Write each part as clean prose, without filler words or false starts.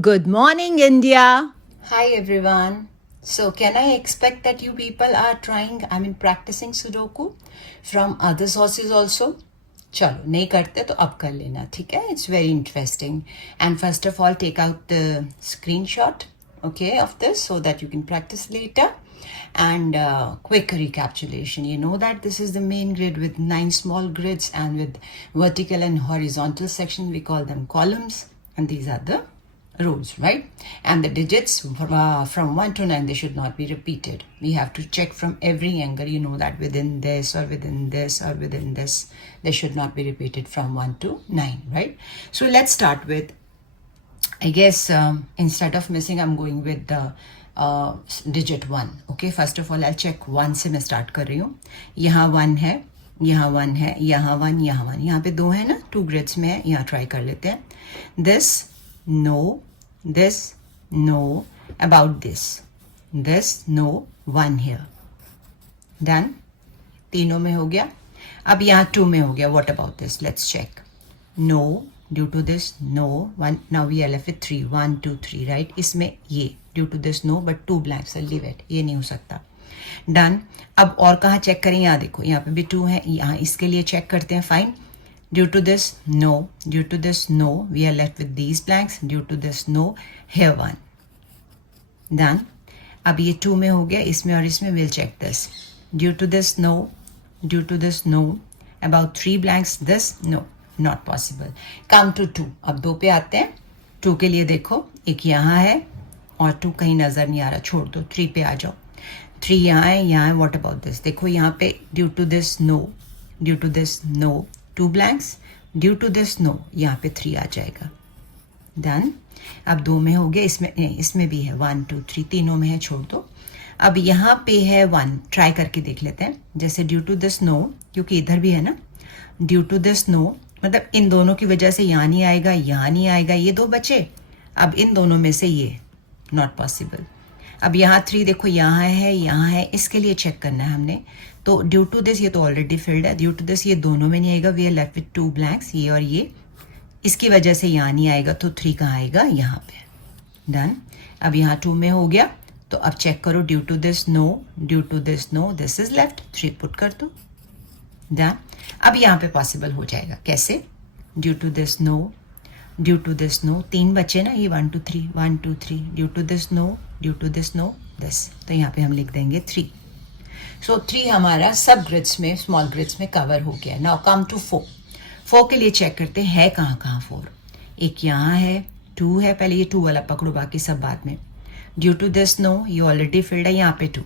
Good morning, India. Hi everyone. So, can I expect that you people are practicing Sudoku from other sources also? चलो नहीं करते तो अब कर लेना, ठीक है? It's very interesting. And first of all, take out the screenshot, okay, of this so that you can practice later. And quick recapitulation. You know that this is the main grid with 9 small grids, and with vertical and horizontal section we call them columns, and these are the rows, right? And the digits from 1 to 9, they should not be repeated. We have to check from every angle. You know that within this or within this or within this, they should not be repeated from 1 to 9, right? So let's start with, I guess instead of missing, I'm going with the digit 1. Okay, first of all I'll check 1 से मैं start कर रही हूँ. यहाँ 1 है, यहाँ 1 है, यहाँ 1, यहाँ 1. यहाँ पे 2 है ना, 2 grids में है. यहाँ try कर लेते हैं. This, no, this, no, about this, no, 1 here. Done. तीनों में हो गया. अब यहाँ 2 में हो गया. What about this? Let's check. No, due to this, no. 1. Now we are left with 3. 1, 2, 3, right? इसमें ये due to this, no, but 2 blanks. I'll leave it. ये नहीं हो सकता. Done. अब और कहाँ चेक करें? यहाँ देखो, यहाँ पे भी 2 है. यहाँ इसके लिए चेक करते हैं. Fine. Due to this, no. Due to this, no. We are left with these blanks. Due to this, no. Here 1. Done. अब ये 2 में हो गया. इसमें और इसमें we'll check this. Due to this, no. Due to this, no. About 3 blanks. This, no. Not possible. Come to 2. अब 2 पे आते हैं. 2 के लिए देखो, एक यहाँ है और 2 कहीं नज़र नहीं आ रहा. छोड़ दो. 3 पे आ जाओ. 3 यहाँ है, यहाँ है. What about this? देखो यहाँ पे due to this, no. Due to this, no. 2 blanks. Due to this, no. यहाँ पे 3 आ जाएगा. Done. अब 2 में हो गया. इसमें भी है 1, 2, 3. तीनों में है. छोड़ दो. अब यहाँ पे है 1. ट्राई करके देख लेते हैं. जैसे ड्यू टू दिस, नो, क्योंकि इधर भी है ना. ड्यू टू दिस, नो, मतलब इन दोनों की वजह से यहाँ नहीं आएगा, यहाँ नहीं आएगा. ये 2 बचे. अब इन दोनों में से ये नॉट पॉसिबल. अब यहाँ 3 देखो, यहाँ है, यहाँ है. इसके लिए चेक करना है हमने. तो ड्यू टू दिस, ये तो ऑलरेडी फिल्ड है. ड्यू टू दिस, ये दोनों में नहीं आएगा. We are left with 2 blanks, ये और ये. इसकी वजह से यहाँ नहीं आएगा, तो 3 कहाँ आएगा? यहाँ पे. डन. अब यहाँ 2 में हो गया. तो अब चेक करो. Due to this, no. Due to this, no. This is left. 3 put कर दो. डन. अब यहाँ पे पॉसिबल हो जाएगा. कैसे? Due to this, no. Due to this, no. 3 बचे ना, ये 1, 2, 3. 1, 2, 3. Due to this, no. Due to this, no. This. तो यहाँ पे हम लिख देंगे 3. सो 3 हमारा सब ग्रिड्स में, स्मॉल ग्रिड्स में कवर हो गया. Now come to 4. 4 के लिए चेक करते हैं कहाँ कहाँ 4. एक यहाँ है, 2 है. पहले ये 2 वाला पकड़ो, बाकी सब बाद में. Due to this, no. ये ऑलरेडी फिल्ड है. यहाँ पे 2.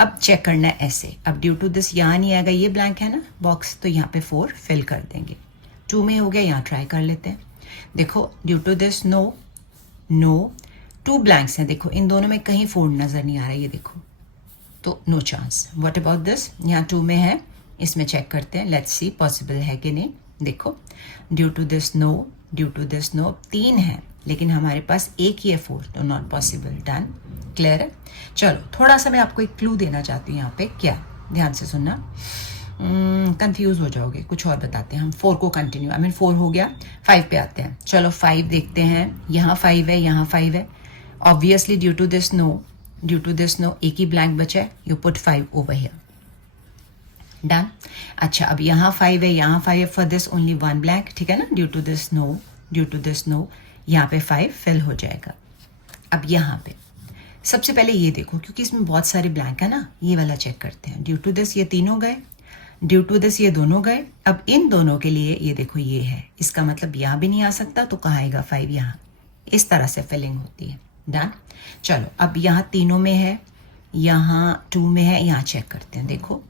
अब चेक करना है ऐसे. अब ड्यू टू दिस, यहाँ नहीं आएगा, ये ब्लैंक है ना बॉक्स, तो यहाँ पे 4 फिल कर देंगे. 2 में हो गया. यहाँ ट्राई कर लेते हैं. देखो, due to this, no, no. 2 blanks हैं. देखो इन दोनों में कहीं 4 नज़र नहीं आ रहा. ये देखो, तो no chance. What about this? यहाँ 2 में है. इसमें चेक करते हैं. लेट्स सी पॉसिबल है कि नहीं. देखो, due to this, no. Due to this, no. 3 है, लेकिन हमारे पास एक ही है 4, तो नॉट पॉसिबल. डन. क्लियर है? चलो, थोड़ा सा मैं आपको एक क्लू देना चाहती हूँ यहाँ पे. क्या? ध्यान से सुनना. कंफ्यूज हो जाओगे. कुछ और बताते हैं हम. 4 को कंटिन्यू, 4 हो गया. 5 पे आते हैं. चलो 5 देखते हैं. यहाँ 5 है, यहाँ 5 है. Obviously due to this, no. Due to this, no. एक ही ब्लैंक बचा है. You put 5 over here. Done. अच्छा, अब यहाँ 5 है, यहाँ 5 है. For this only 1 blank. ठीक है ना. Due to this, no. Due to this, no. यहाँ पे 5 फिल हो जाएगा. अब यहाँ पे सबसे पहले ये देखो, क्योंकि इसमें बहुत सारे ब्लैंक है ना, ये वाला चेक करते हैं. ड्यू टू दिस ये तीनों गए. ड्यू टू दिस ये दोनों गए. अब इन दोनों के लिए ये देखो, ये है. इसका मतलब यहाँ भी नहीं आ सकता, तो कहाँ आएगा? 5 यहाँ. इस तरह से फिलिंग होती है. डन. चलो, अब यहाँ तीनों में है, यहाँ 2 में है. यहाँ चेक करते हैं. देखो,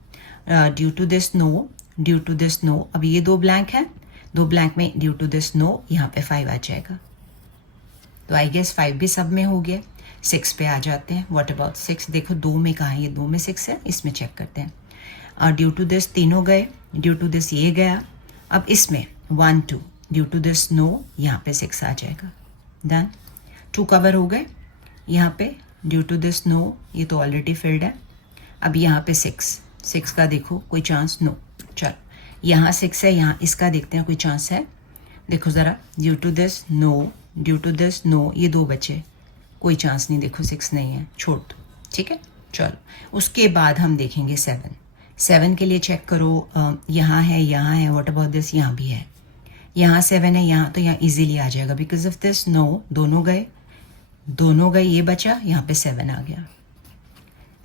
due to this, no. Due to this, no. अब ये 2 ब्लैंक है. 2 ब्लैंक में ड्यू टू दिस, नो. यहाँ पे 5 आ जाएगा. तो आई गेस 5 भी सब में हो गया. 6 पे आ जाते हैं. What about 6? देखो 2 में कहाँ है? ये 2 में 6 है. इसमें चेक करते हैं. ड्यू टू दिस तीनों गए. ड्यू टू दिस ये गया. अब इसमें 1, 2. Due to this, no. यहाँ पे 6 आ जाएगा. डन. 2 कवर हो गए. यहाँ पे ड्यू टू दिस, नो. ये तो ऑलरेडी फिल्ड है. अब यहाँ पे 6 का देखो, कोई चांस? नो. चलो, यहाँ 6 है. यहाँ इसका देखते हैं, कोई चांस है? देखो ज़रा. Due to this, no. Due to this no, ये 2 बचे, कोई चांस नहीं, देखो 6 नहीं है, छोड़ दो, ठीक है। चलो उसके बाद हम देखेंगे 7 के लिए चेक करो, यहाँ है, व्हाट अबाउट दिस, यहाँ भी है, यहाँ 7 है, यहाँ तो यहाँ इजीली आ जाएगा बिकॉज ऑफ दिस नो, दोनों गए, ये बचा, यहाँ पे 7 आ गया,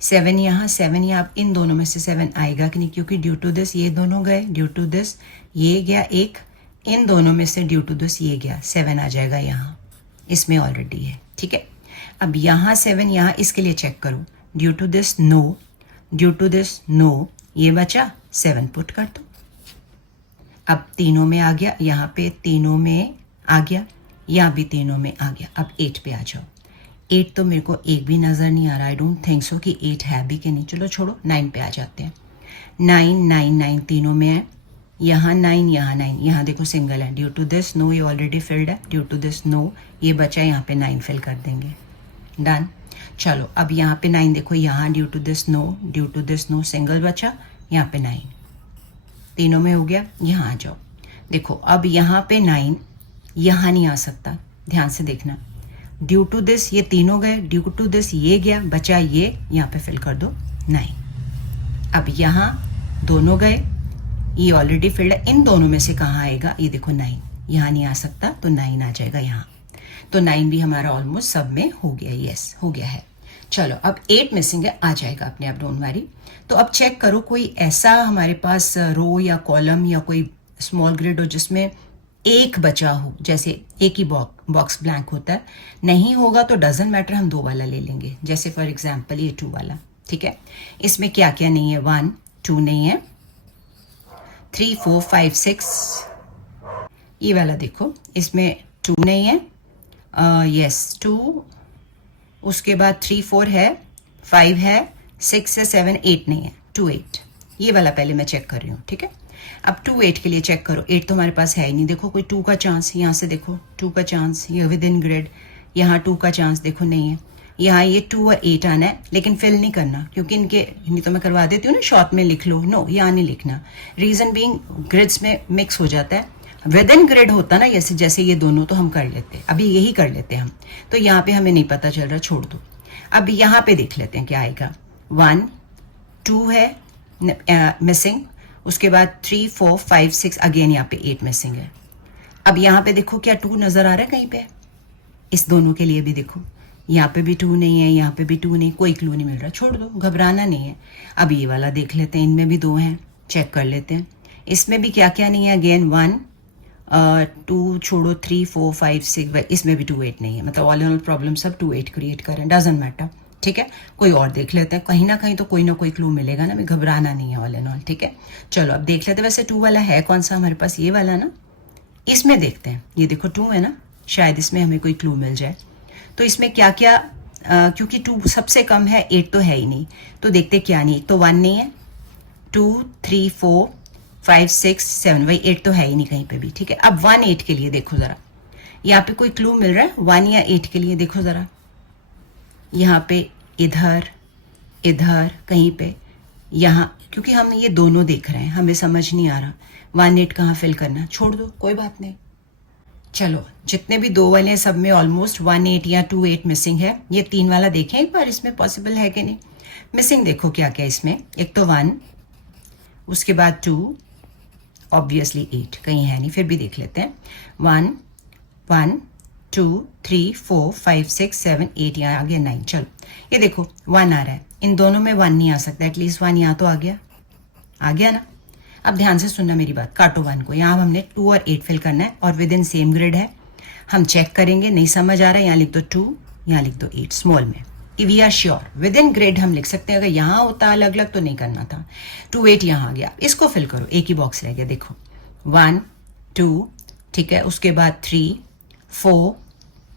7 यहाँ, इन दोनों में से 7 आएगा कि नहीं, क्योंकि ड्यू टू दिस ये दोनों गए, ड्यू टू दिस ये गया एक, इन दोनों में से ड्यू टू दिस ये गया, 7 आ जाएगा यहाँ, इसमें ऑलरेडी है, ठीक है। अब यहाँ 7, यहाँ इसके लिए चेक करो, ड्यू टू दिस नो, ये बचा, 7 पुट कर दो, अब तीनों में आ गया, यहाँ पे तीनों में आ गया, यहाँ भी तीनों में आ गया। अब 8 पे आ जाओ, 8 तो मेरे को एक भी नज़र नहीं आ रहा, आई डोंट थिंक सो कि 8 है भी कि नहीं, चलो छोड़ो, 9 पे आ जाते हैं, 9 तीनों में है, यहाँ 9, यहाँ देखो सिंगल है, ड्यू टू दिस नो, ये ऑलरेडी फिल्ड है, ड्यू टू दिस नो, ये बचा, यहाँ पे 9 फिल कर देंगे, डन। चलो अब यहाँ पे 9 देखो, यहाँ due to this no, single बचा, यहाँ पे 9, तीनों में हो गया, यहाँ आ जाओ, देखो अब यहाँ पे 9, यहाँ नहीं आ सकता, ध्यान से देखना, ड्यू टू दिस ये तीनों गए, ड्यू टू दिस ये गया, बचा ये, यहाँ पे फिल कर दो 9, अब यहाँ दोनों गए, ये ऑलरेडी फिल्ड है, इन दोनों में से कहाँ आएगा, ये देखो 9, यहाँ नहीं आ सकता, तो 9 आ जाएगा यहाँ, तो 9 भी हमारा ऑलमोस्ट सब में हो गया, यस हो गया है। चलो अब 8 मिसिंग है, आ जाएगा अपने आप, डोंट वरी। तो अब चेक करो कोई ऐसा हमारे पास रो या कॉलम या कोई स्मॉल ग्रिड हो जिसमें एक बचा हो, जैसे एक ही बॉक्स ब्लैंक होता है, नहीं होगा तो डजंट मैटर, हम 2 वाला ले लेंगे, जैसे फॉर एग्जांपल ये 2 वाला, ठीक है। इसमें क्या क्या नहीं है, 1 2 नहीं है, 3 4 5 6, ये वाला देखो इसमें 2 नहीं है, यस 2, उसके बाद 3 4 है, 5 है, 6 है, 7 8 नहीं है, 2 8, ये वाला पहले मैं चेक कर रही हूँ, ठीक है। अब 2 8 के लिए चेक करो, 8 तो हमारे पास है ही नहीं, देखो कोई 2 का चांस, यहाँ से देखो 2 का चांस, ये विद इन ग्रिड, यहाँ 2 का चांस देखो नहीं है, यहाँ ये 2 और 8 आना है, लेकिन फिल नहीं करना, क्योंकि इनके नहीं तो मैं करवा देती हूँ ना, शॉर्ट में लिख लो, नो यहाँ नहीं लिखना, रीजन बीइंग ग्रिड्स में मिक्स हो जाता है, विद इन ग्रिड होता ना, जैसे ये दोनों तो हम कर लेते, अभी यही कर लेते हम, तो यहाँ पे हमें नहीं पता चल रहा, छोड़ दो। अब यहाँ पे देख लेते हैं क्या आएगा, 1 2 है मिसिंग, उसके बाद 3 4 5 6, अगेन यहाँ पे 8 मिसिंग है। अब यहाँ पे देखो क्या 2 नजर आ रहा है कहीं पे, इस दोनों के लिए भी देखो, यहाँ पे भी 2 नहीं है, यहाँ पे भी 2 नहीं, कोई क्लू नहीं मिल रहा, छोड़ दो, घबराना नहीं है। अब ये वाला देख लेते हैं, इनमें भी 2 हैं, चेक कर लेते हैं, इसमें भी क्या क्या नहीं है, अगेन 1 2 छोड़ो, 3 4 5 6, इसमें भी 2 8 नहीं है, मतलब ऑल इन ऑल प्रॉब्लम सब 2 8 क्रिएट करें, डजंट मैटर, ठीक है। कोई और देख लेते हैं, कहीं ना कहीं तो कोई ना कोई क्लू मिलेगा ना, मैं घबराना नहीं है ऑल इन ऑल, ठीक है। चलो अब देख लेते हैं, वैसे 2 वाला है कौन सा हमारे पास, ये वाला ना, इसमें देखते हैं, ये देखो 2 है ना, शायद इसमें हमें कोई क्लू मिल जाए। तो इसमें क्या क्या, क्योंकि 2 सबसे कम है, 8 तो है ही नहीं, तो देखते क्या नहीं, तो 1 नहीं है, 2 3 4 5 6 7, वही 8 तो है ही नहीं कहीं पे भी, ठीक है। अब 1 8 के लिए देखो जरा, यहाँ पे कोई क्लू मिल रहा है 1 या 8 के लिए, देखो जरा, यहाँ पे इधर इधर कहीं पे, यहाँ, क्योंकि हम ये दोनों देख रहे हैं, हमें समझ नहीं आ रहा 1 8 कहाँ फिल करना, छोड़ दो, कोई बात नहीं। चलो जितने भी 2 वाले हैं सब में ऑलमोस्ट 1 8 या 2 8 मिसिंग है, ये 3 वाला देखें एक बार, इसमें पॉसिबल है कि नहीं। मिसिंग देखो क्या क्या इसमें, एक तो 1, उसके बाद 2, ऑब्वियसली 8 कहीं है नहीं, फिर भी देख लेते हैं, 1 1 2 3 4 5 6 7 8, यहाँ आ गया 9, चलो ये देखो 1 आ रहा है, इन दोनों में 1 नहीं आ सकता, एटलीस्ट 1 यहाँ तो आ गया ना। अब ध्यान से सुनना मेरी बात, काटो 1 को, यहाँ हमने 2 और 8 फिल करना है, और विद इन सेम ग्रिड है, हम चेक करेंगे, नहीं समझ आ रहा है, यहाँ लिख दो 2, यहाँ लिख दो 8 स्मॉल में, कि we are sure within grid हम लिख सकते हैं, अगर यहाँ होता अलग अलग तो नहीं करना था। 2 8 यहाँ आ गया, इसको फिल करो, एक ही बॉक्स रह गया, देखो 1 2, ठीक है, उसके बाद 3 4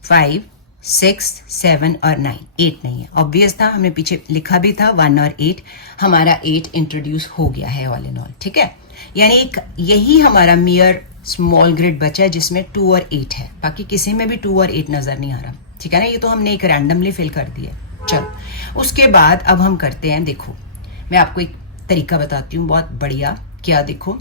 5 6 7 और 9, 8 नहीं है, ऑब्वियस था, हमने पीछे लिखा भी था 1 और 8, हमारा 8 इंट्रोड्यूस हो गया है ऑल इन ऑल, ठीक है। यानी एक यही हमारा मियर स्मॉल ग्रिड बचा है जिसमें 2 और 8 है, बाकी किसी में भी 2 और 8 नजर नहीं आ रहा, ठीक है ना, ये तो हमने एक रैंडमली फिल कर दिया। चलो उसके बाद अब हम करते हैं, देखो मैं आपको एक तरीका बताती हूँ बहुत बढ़िया, क्या देखो,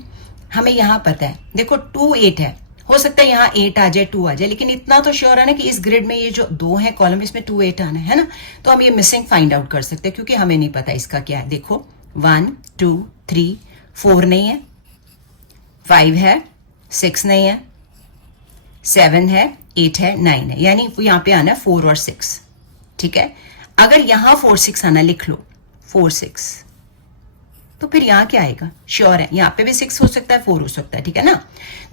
हमें यहाँ पता है, देखो 2 8 है, हो सकता है यहाँ 8 आ जाए, 2 आ जाए, लेकिन इतना तो श्योर है ना कि इस ग्रिड में ये जो 2 है कॉलम, इसमें 2 8 आना है ना, तो हम ये मिसिंग फाइंड आउट कर सकते हैं क्योंकि हमें नहीं पता इसका क्या है। देखो 1 2 3 4 नहीं है, 5 है, 6 नहीं है, 7 है, 8 है, 9 है, यानी यहाँ पे आना है 4 और 6। ठीक है, अगर यहाँ 4 6 आना, लिख लो 4 6, तो फिर यहाँ क्या आएगा? श्योर है यहाँ पे भी 6 हो सकता है, 4 हो सकता है, ठीक है ना।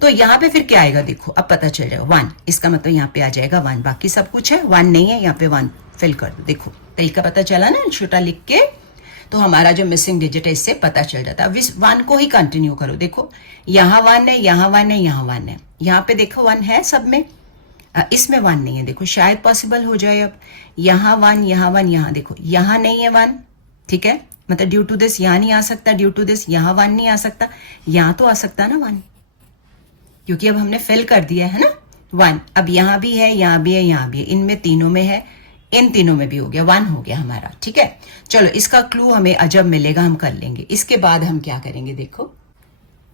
तो यहाँ पे फिर क्या आएगा? देखो अब पता चल जाएगा 1, इसका मतलब यहाँ पे आ जाएगा 1, बाकी सब कुछ है, 1 नहीं है, यहाँ पे 1 फिल कर दो। देखो तरीका पता चला ना, छोटा लिख के, तो हमारा जो मिसिंग डिजिट है इससे पता चल जाता है। अब इस 1 को ही कंटिन्यू करो। देखो यहाँ 1 है, यहाँ 1 है, यहाँ 1 है, यहाँ पे देखो 1 है सब में, इसमें 1 नहीं है। देखो शायद पॉसिबल हो जाए। अब यहाँ 1, यहाँ 1, यहाँ देखो यहाँ नहीं है 1, ठीक है, मतलब ड्यू टू दिस यहाँ नहीं आ सकता, ड्यू टू दिस यहाँ 1 नहीं आ सकता, यहाँ तो आ सकता ना 1, क्योंकि अब हमने फिल कर दिया है ना 1। अब यहाँ भी है, यहाँ भी है, यहाँ भी है, इनमें तीनों में है, इन तीनों में भी हो गया, 1 हो गया हमारा। ठीक है, चलो इसका क्लू हमें जब मिलेगा हम कर लेंगे। इसके बाद हम क्या करेंगे? देखो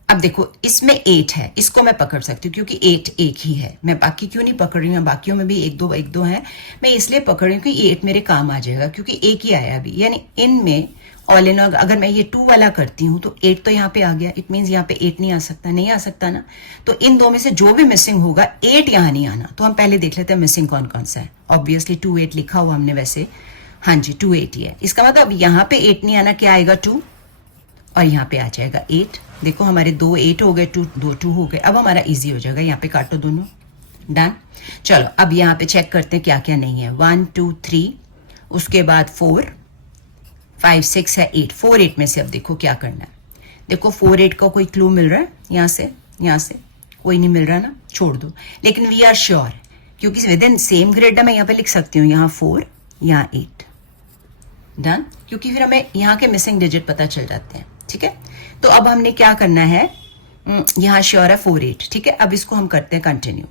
अब देखो इसमें 8 है, इसको मैं पकड़ सकती हूँ क्योंकि 8 एक ही है। मैं बाकी क्यों नहीं पकड़ रही हूँ? बाकियों में भी एक दो है, मैं इसलिए पकड़ रही हूँ कि 8 मेरे काम आ जाएगा क्योंकि एक ही आया अभी, यानी इनमें ऑल इन ऑल अगर मैं ये 2 वाला करती हूँ तो 8 तो यहाँ पे आ गया, इट मीन्स यहाँ पे 8 नहीं आ सकता, नहीं आ सकता ना। तो इन दो में से जो भी मिसिंग होगा 8 यहाँ नहीं आना। तो हम पहले देख लेते हैं मिसिंग कौन कौन सा है। ऑब्वियसली 2 8 लिखा हुआ हमने वैसे, हाँ जी 2 8 ही है। इसका मतलब यहाँ पे 8 नहीं आना, क्या आएगा? 2, और यहाँ पे आ जाएगा 8। देखो हमारे 2 8 हो गए, 2 2 हो गए। अब हमारा इजी हो जाएगा, यहाँ पे काटो दोनों, डन। चलो अब यहाँ पे चेक करते हैं क्या क्या नहीं है। 1 2 3, उसके बाद 4 5 6 है, 8 4 8 में से अब देखो क्या करना है। देखो 4 8 का कोई क्लू मिल रहा है? यहाँ से कोई नहीं मिल रहा ना, छोड़ दो। लेकिन वी आर श्योर क्योंकि विद इन सेम ग्रिड मैं यहाँ पे लिख सकती हूँ, यहाँ 4 यहाँ 8, डन, क्योंकि फिर हमें यहाँ के मिसिंग डिजिट पता चल जाते हैं। ठीक है, तो अब हमने क्या करना है, यहाँ श्योर है 4 8, ठीक है। अब इसको हम करते हैं कंटिन्यू।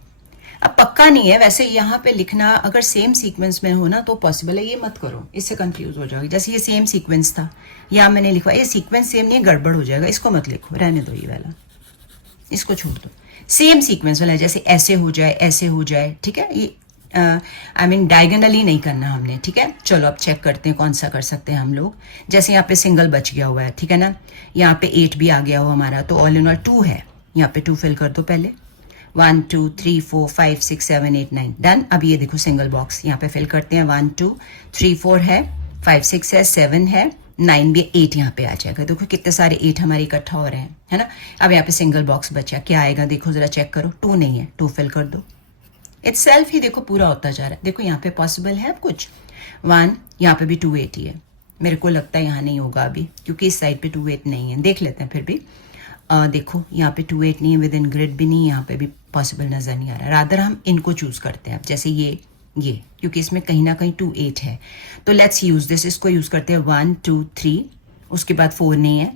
अब पक्का नहीं है वैसे यहाँ पे लिखना, अगर सेम सीक्वेंस में हो ना तो पॉसिबल है, ये मत करो, इससे कंफ्यूज हो जाओगे। जैसे ये सेम सीक्वेंस था, यहाँ मैंने लिखवा, ये सीक्वेंस सेम नहीं है, गड़बड़ हो जाएगा, इसको मत लिखो, रहने दो, ये वाला इसको छोड़ दो। सेम सीक्वेंस वाला है, जैसे ऐसे हो जाए, ऐसे हो जाए, ठीक है, ये आई मीन डायगोनली नहीं करना हमने। ठीक है, चलो अब चेक करते हैं कौन सा कर सकते हैं हम लोग। जैसे यहाँ पे सिंगल बच गया हुआ है, ठीक है ना, यहाँ पे 8 भी आ गया हो हमारा, तो ऑल इन ऑल 2 है, यहाँ पे 2 फिल कर दो पहले। 1 2 3 4 5 6 7 8 9, डन। अब ये देखो सिंगल बॉक्स यहाँ पे फिल करते हैं। 1 2 3 4 है, 5 6 है, 7 है, 9 भी, 8 यहाँ पे आ जाएगा। देखो कितने सारे 8 हमारे इकट्ठा हो रहे हैं, है ना। अब यहाँ पे सिंगल बॉक्स बचा, क्या आएगा देखो जरा चेक करो। 2 नहीं है, 2 फिल कर दो। इटसेल्फ ही देखो पूरा होता जा रहा है। देखो यहाँ पे पॉसिबल है अब कुछ 1, यहाँ पे भी 2 8 ही है। मेरे को लगता है यहाँ नहीं होगा अभी, क्योंकि इस साइड पे 2 8 नहीं है। देख लेते हैं फिर भी। देखो यहाँ पे 2 8 नहीं है, विद इन ग्रिड भी नहीं है, यहाँ पे भी पॉसिबल नजर नहीं आ रहा। रादर हम इनको चूज करते हैं, जैसे ये क्योंकि इसमें कहीं ना कहीं 2 8 है, तो लेट्स यूज दिस, इसको यूज करते हैं। 1 2 3, उसके बाद 4 नहीं है,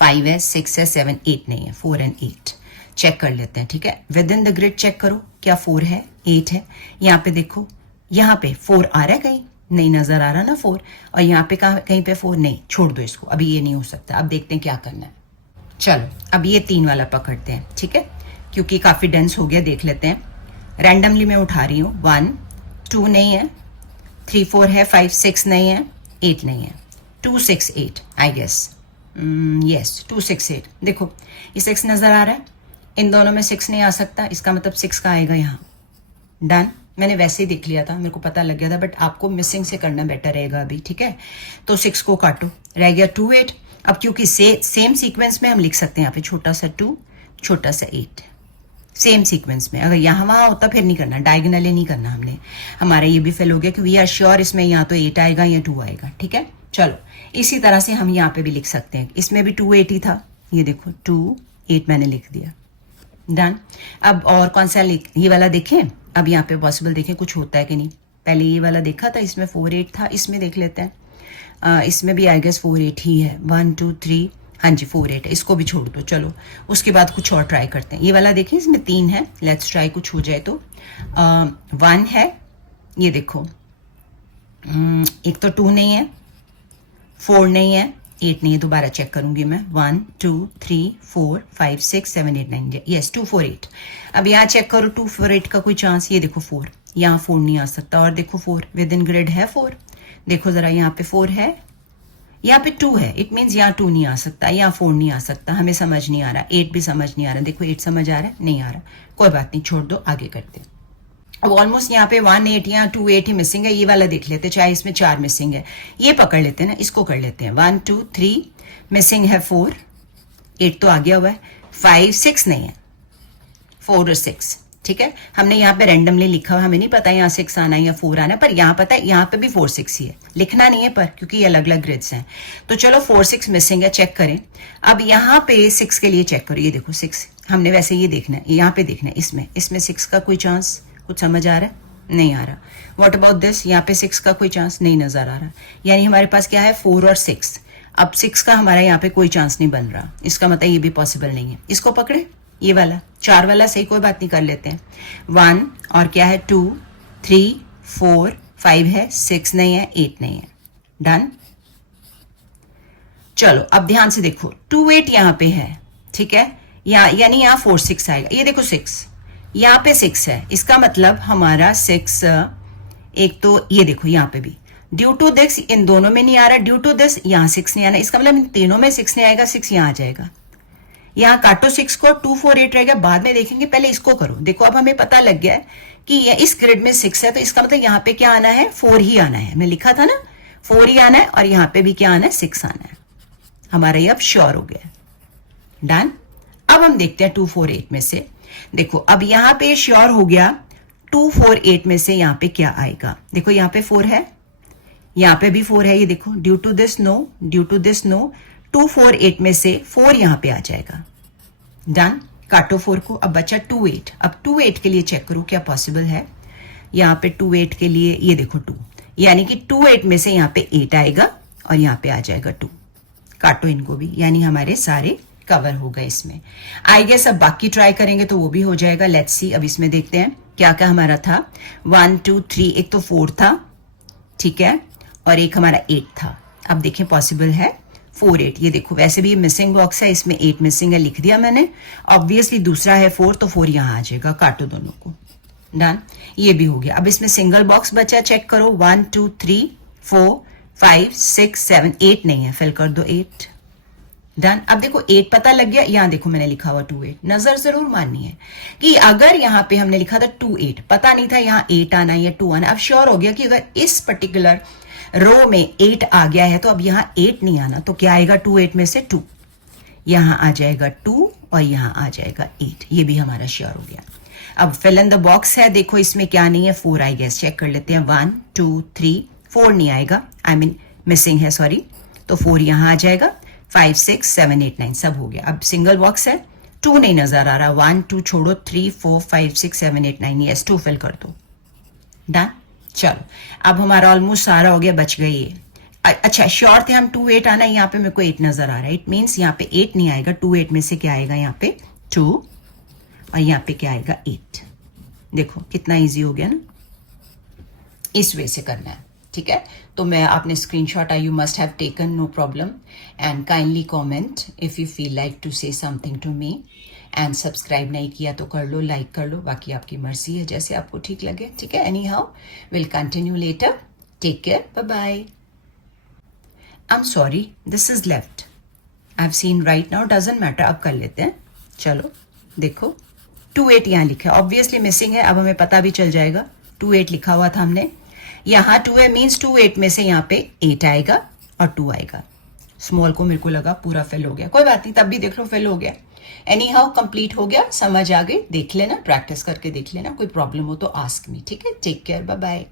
5 है, 6 है, 7 8 नहीं है, 4 एंड 8 चेक कर लेते हैं। ठीक है, within the grid check करो, क्या 4 है, 8 है। यहाँ पे देखो, यहाँ पे 4 आ रहा है, कहीं नहीं नजर आ रहा ना 4, और यहाँ पे कहीं पे 4 नहीं, छोड़ दो इसको, अभी ये नहीं हो सकता। अब देखते हैं क्या करना है। चलो अब ये 3 वाला पकड़ते हैं, ठीक है, क्योंकि काफी डेंस हो गया। देख लेते हैं, रैंडमली मैं उठा रही हूँ। 1 2 नहीं है, 3 4 है, 5 6 नहीं है, 8 नहीं है, 2 6 8 आई गेस, यस 2 6 8। देखो ये 6 नजर आ रहा है, इन दोनों में 6 नहीं आ सकता, इसका मतलब 6 का आएगा यहाँ, डन। मैंने वैसे ही देख लिया था, मेरे को पता लग गया था, बट आपको मिसिंग से करना बेटर रहेगा अभी। ठीक है, तो 6 को काटो, रह गया 2 8। अब क्योंकि सेम सीक्वेंस में हम लिख सकते हैं, यहाँ पे छोटा सा 2 छोटा सा 8, सेम सीक्वेंस में। अगर यहाँ वहाँ होता फिर नहीं करना, डायगोनली नहीं करना हमने। हमारा ये भी फेल हो गया, क्योंकि वी आर श्योर इसमें या तो 8 आएगा या 2 आएगा। ठीक है, चलो इसी तरह से हम यहाँ पे भी लिख सकते हैं। इसमें भी 2 8 ही था, ये देखो 2 8 मैंने लिख दिया, डन। अब और कौन सा ये वाला देखें, अब यहाँ पे पॉसिबल देखें कुछ होता है कि नहीं। पहले ये वाला देखा था, इसमें 4 8 था, इसमें देख लेते हैं। इसमें भी आई गेस 4 8 ही है। 1 2 3, हाँ जी 4 8 है, इसको भी छोड़ दो। चलो उसके बाद कुछ और ट्राई करते हैं। ये वाला देखें, इसमें 3 है, लेट्स ट्राई कुछ हो जाए तो। 1 है, ये देखो, एक तो 2 नहीं है, 4 नहीं है, 8 नहीं है, दोबारा चेक करूंगी मैं। 1 2 3 4 5 6 7 8 9, यस 2 4 8। अब यहाँ चेक करो 2 4 8 का कोई चांस, ये देखो 4, यहाँ 4 नहीं आ सकता। और देखो 4 विद इन ग्रिड है 4, देखो जरा यहाँ पे 4 है, यहाँ पे 2 है, इट मीन्स यहाँ 2 नहीं आ सकता, यहाँ 4 नहीं आ सकता। हमें समझ नहीं आ रहा, 8 भी समझ नहीं आ रहा। देखो 8 समझ आ रहा है, नहीं आ रहा, कोई बात नहीं, छोड़ दो, आगे करते। अब ऑलमोस्ट यहाँ पे 1 8 या 2 8 ही मिसिंग है, ये वाला देख लेते, चाहे इसमें 4 मिसिंग है, ये पकड़ लेते हैं ना, इसको कर लेते हैं। 1 2 3 मिसिंग है 4, 8 तो आ गया हुआ है, 5 6 नहीं है, 4 और 6, ठीक है। हमने यहाँ पे रैंडमली लिखा हुआ, हमें नहीं पता यहाँ 6 आना है या 4 आना है, पर यहाँ पता है यहाँ पे भी 4 6 ही है, लिखना नहीं है पर, क्योंकि ये अलग अलग ग्रिड्स हैं। तो चलो 4 6 मिसिंग है, चेक करें। अब यहाँ पे 6 के लिए चेक करो, ये देखो 6, हमने वैसे ये देखना है, यहाँ पे देखना है, इसमें 6 का कोई चांस, कुछ समझ आ रहा है? नहीं आ रहा। व्हाट अबाउट दिस, यहाँ पे 6 का कोई चांस नहीं नजर आ रहा, यानी हमारे पास क्या है 4 और 6। अब 6 का हमारा यहाँ पे कोई चांस नहीं बन रहा, इसका मतलब ये भी पॉसिबल नहीं है। इसको पकड़े, ये वाला 4 वाला सही, कोई बात नहीं, कर लेते हैं। 1 और क्या है 2 3 4 5 है, 6 नहीं है, 8 नहीं है, डन। चलो अब ध्यान से देखो 2 8 यहाँ पे है, ठीक है, यहाँ यानी यहाँ 4 6 आएगा। ये देखो 6, यहाँ पे 6 है, इसका मतलब हमारा 6, एक तो ये देखो यहाँ पे भी ड्यू टू दिस इन दोनों में नहीं आ रहा, ड्यू टू दिस यहाँ 6 नहीं आना, इसका मतलब इन तीनों में 6 नहीं आएगा, 6 यहाँ आ जाएगा। यहाँ काटो 6 को, 2 4 8 रहेगा, बाद में देखेंगे, पहले इसको करो। देखो अब हमें पता लग गया है कि ये इस ग्रिड में 6 है, तो इसका मतलब यहाँ पे क्या आना है 4 ही आना है, मैं लिखा था ना 4 ही आना है, और यहाँ पे भी क्या आना है 6 आना है। हमारा ये अब श्योर हो गया, डन। अब हम देखते हैं 2 4 8 में से, देखो अब यहाँ पे श्योर हो गया 2 4 8 में से यहाँ पे क्या आएगा। देखो यहाँ पे 4 है, यहाँ पे भी 4 है, ये देखो due to this no, due to this no, 2 4 8 में से 4 यहाँ पे आ जाएगा, डन। काटो 4 को, अब बचा 2 8। अब 2 8 के लिए चेक करो क्या पॉसिबल है। यहाँ पे 2 8 के लिए ये देखो 2, यानी कि 2 8 में से यहाँ पे 8 आएगा और यहाँ पे आ जाएगा 2। काटो इनको भी, यानी हमारे सारे कवर हो गए इसमें। आई गेस अब बाकी ट्राई करेंगे तो वो भी हो जाएगा। लेट्स सी, अब इसमें देखते हैं क्या क्या हमारा था। 1 2 3, एक तो 4 था, ठीक है, और एक हमारा 8 था। अब देखें पॉसिबल है 4 8, ये देखो वैसे भी ये मिसिंग बॉक्स है, इसमें 8 मिसिंग है, लिख दिया मैंने। ऑब्वियसली दूसरा है 4, तो 4 यहाँ आ जाएगा, काटो दोनों को, डन। ये भी हो गया। अब इसमें सिंगल बॉक्स बचा, चेक करो 1 2 3 4 5 6 7 8 नहीं है, फिल कर दो 8, डन। अब देखो 8 पता लग गया, यहाँ देखो मैंने लिखा हुआ 2 8। नजर जरूर माननी है कि अगर यहाँ पे हमने लिखा था 2 8, पता नहीं था यहाँ 8 आना या 2 आना, अब श्योर हो गया कि अगर इस पर्टिकुलर रो में 8 आ गया है तो अब यहाँ 8 नहीं आना, तो क्या आएगा 2 8 में से 2, यहाँ आ जाएगा 2 और यहाँ आ जाएगा 8, ये भी हमारा श्योर हो गया। अब फिल इन द बॉक्स है, देखो इसमें क्या नहीं है 4 आई गेस, चेक कर लेते हैं। 1 2 3 4 नहीं आएगा, आई मीन मिसिंग है, सॉरी, तो 4 यहाँ आ जाएगा। 5 6 7 8 9 सब हो गया। अब सिंगल बॉक्स है, 2 नहीं नजर आ रहा, 1 2 छोड़ो, 3 4 5 6 7 8 9, यस 2 फिल कर दो, डन। चलो अब हमारा ऑलमोस्ट सारा हो गया, बच गई ये। अच्छा श्योर थे हम 2 8 आना, यहाँ पे मेरे को 8 नजर आ रहा है, इट मीन्स यहाँ पे 8 नहीं आएगा। 2 8 में से क्या आएगा, यहाँ पे 2 और यहाँ पे क्या आएगा 8। देखो कितना ईजी हो गया ना, इस वे से करना है, ठीक है। तो मैं आपने screenshot you must have taken, no problem, and kindly comment if you feel like to say something to me, and subscribe नहीं किया तो कर लो, लाइक कर लो, बाकी आपकी मर्जी है, जैसे आपको ठीक लगे, ठीक है। Anyhow will continue later, take care, bye bye. I am sorry this is left, I have seen right now, doesn't matter, अब कर लेते हैं। चलो देखो 2 8 यहाँ लिखा है, ऑब्वियसली मिसिंग है, अब हमें पता भी चल जाएगा 2 8 लिखा हुआ था हमने, यहाँ 2 है मीन्स 2 8 में से यहाँ पे 8 आएगा और 2 आएगा। स्मॉल को मेरे को लगा पूरा फिल हो गया, कोई बात नहीं, तब भी देख लो फिल हो गया। एनी हाउ कंप्लीट हो गया, समझ आ गई, देख लेना, प्रैक्टिस करके देख लेना, कोई प्रॉब्लम हो तो आस्क मी, ठीक है। Take care, bye bye.